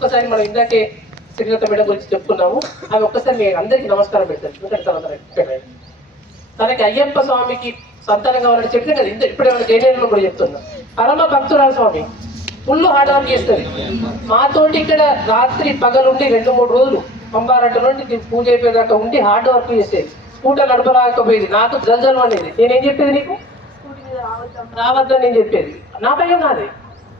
ఒక్కసారి మనం ఇందాకే శ్రీలత మేడం గురించి చెప్పుకున్నాము. అవి ఒక్కసారి మీ అందరికీ నమస్కారం పెట్టారు ఎందుకంటే తర్వాత. తనకి అయ్యప్ప స్వామికి సంతానం కావాలని చెప్పిన కదా ఇంత ఇప్పుడే మన జైనలో కూడా చెప్తున్నా. పరమ భక్తురాలు స్వామి. ఫుల్ హార్డ్ వర్క్ చేస్తుంది. మాతోటి ఇక్కడ రాత్రి పగలుండి రెండు మూడు రోజులు పంబారట నుండి పూజ అయిపోయేదాకా ఉండి హార్డ్ వర్క్ చేసేది. స్కూటర్ నడపలేకపోయేది. నాకు జల్జలు అనేది. నేనేం చెప్పేది నీకు? రావద్దని నేను చెప్పేది. నా భయం నాది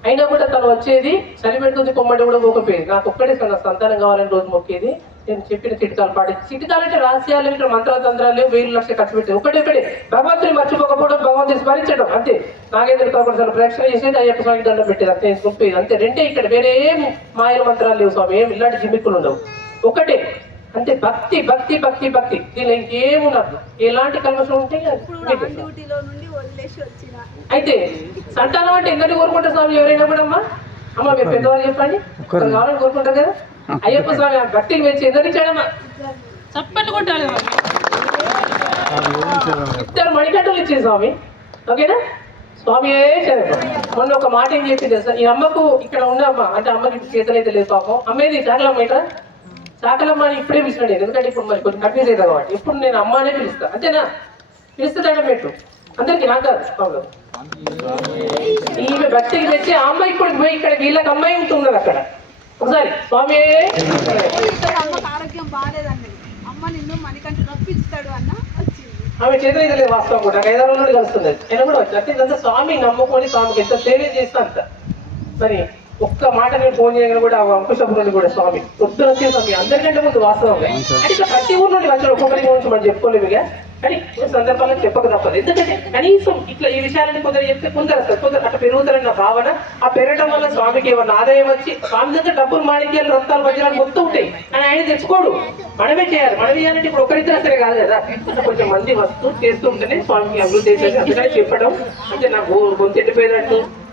అయినా కూడా తను వచ్చేది చలిపెడుతుంది కొమ్మడి కూడా పోకపోయేది. నాకు ఒక్కడే తన సంతానం కావాలని రోజు మొక్కేది. నేను చెప్పిన చిట్కాలు పాటి చిట్కాలు అంటే రహస్యాలు ఇక్కడ మంత్రతంత్రాలు వేలు లక్షలు ఖర్చు పెట్టేది. ఒకటే ఒకటి. భగవంతుని మర్చిపోకపోవడం భగవంతుని స్మరించడం అంతే. నాగేంద్ర కాకుండా ప్రేక్షణ చేసేది అయ్యప్ప స్వామి దండం పెట్టేది అంతే. ముప్పేది అంతే. రెండే ఇక్కడ. వేరే మాయల మంత్రాలు లేవు స్వామి. ఏం ఇలాంటి జిమ్మిక్కులు ఉండవు. ఒకటే. అంటే భక్తి భక్తి భక్తి భక్తి. దీనిలో ఇంకేమున్నది ఎలాంటి కల్మషం ఉంటే ఇప్పుడు మీకు ఆన్ డ్యూటీలో నుండి వదిలేసి వచ్చిన. అయితే సంతానం అంటే ఎందరిని కోరుకుంటారు స్వామి? ఎవరైనా కూడా అమ్మా? అమ్మ మీరు పెద్దవాళ్ళు చెప్పండి. కావాలని కోరుకుంటారు కదా? అయ్యప్ప స్వామి ఆ భక్తిని మెచ్చి ఎందరిని ఇచ్చాడమ్మా చప్పట్లు కొట్టాలి. ఇద్దరు మణికట్టులు ఇచ్చింది స్వామి. ఓకేనా? స్వామి మొన్న ఒక మాట ఏం చెప్పింది సార్ ఈ అమ్మకు ఇక్కడ ఉన్న అమ్మ అంటే అమ్మకి చేతులు అయితే లేదు పాపం. అమ్మేది చాకలమ్మ ఇట్లా చాకలమ్మ అని ఇప్పుడే పిలిచినాడు నేను. ఎందుకంటే ఇప్పుడు మరి కొంచెం కన్ఫ్యూజ్ అవుతుంది కాబట్టి. ఇప్పుడు నేను అమ్మ అనే అంతేనా? పిలిస్తే దండం పెట్టు. అందరికి నాకు కాదు ఈమె భక్తికి తెచ్చి ఆ అమ్మాయి ఇప్పుడు పోయి ఇక్కడ వీళ్ళకి అమ్మాయి ఉంటున్నది అక్కడ. ఒకసారి స్వామి. ఇక్కడ ఆరోగ్యం బాగాలేదండి అమ్మ నిన్ను మణికంఠ రప్పిస్తాడు అన్న ఆమె చేతులు అయితే లేదు వాస్తవం కూడా. నాకు ఐదారు నుండి కలుస్తుంది. నేను కూడా వచ్చి అంటే ఇదంతా స్వామి నమ్ముకొని స్వామికి ఎంత సేవ చేస్తా అంత. మరి ఒక్క మాట నేను ఫోన్ చేయగానే కూడా నుండి కూడా స్వామి. పొద్దున వచ్చే స్వామి అందరికంటే ముందు వాస్తవంగా అంటే ఇట్లా ప్రతి ఊరు నుండి వచ్చాడు ఒక్కొక్కరి గురించి మనం చెప్పుకోలేము ఇక. కానీ కొన్ని సందర్భాల్లో చెప్పక తప్పదు. ఎందుకంటే కనీసం ఇట్లా ఈ విషయాలని కొందరు చెప్తే కొందరు వస్తారు. కొందరు అట్లా పెరుగుతారన్న భావన ఆ పెరగడం వల్ల స్వామికి ఏమన్నా ఆదాయం వచ్చి స్వామి దగ్గర డబ్బులు మాణిక్యాలు రక్తాలు వజ్రాలు మొత్తం ఉంటాయి. కానీ ఆయన తెచ్చుకోడు. మనమే చేయాలి. మనం చేయాలంటే ఇప్పుడు ఒకరిద్దరు సరే కాదు కదా. కొంచెం మంది వస్తూ చేస్తూ ఉంటేనే స్వామికి అభివృద్ధి చేసేది అందుకని చెప్పడం అంటే నాకు గొంతు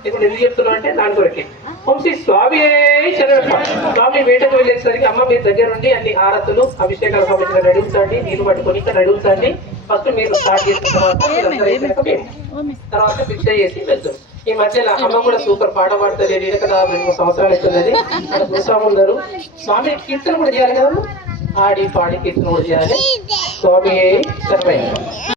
ఇప్పుడు ఎందుకు చెప్తున్నా అంటే దాని కొరకే. శ్రీ స్వామి స్వామి వేటకు వెళ్ళేసరికి అమ్మ మీ దగ్గర నుండి అన్ని హారతులు అభిషేకాలు రెడీ ఉంచండి నీళ్ళు పట్టుకొని ఇక్కడ రెడీ ఉంచండి ఫస్ట్ మీరు స్టార్ట్ చేసిన తర్వాత. తర్వాత భిక్ష చేసి వెళ్తాం. ఈ మధ్యలో అమ్మ కూడా సూపర్ పాట పాడుతుంది. నేను కదా రెండు సంవత్సరాలు ఇస్తున్నది అక్కడ చూసా ఉన్నారు. స్వామి కీర్తన కూడా చేయాలి కదా? ఆడి పాడి కీర్తన కూడా చేయాలి. స్వామి సర్వై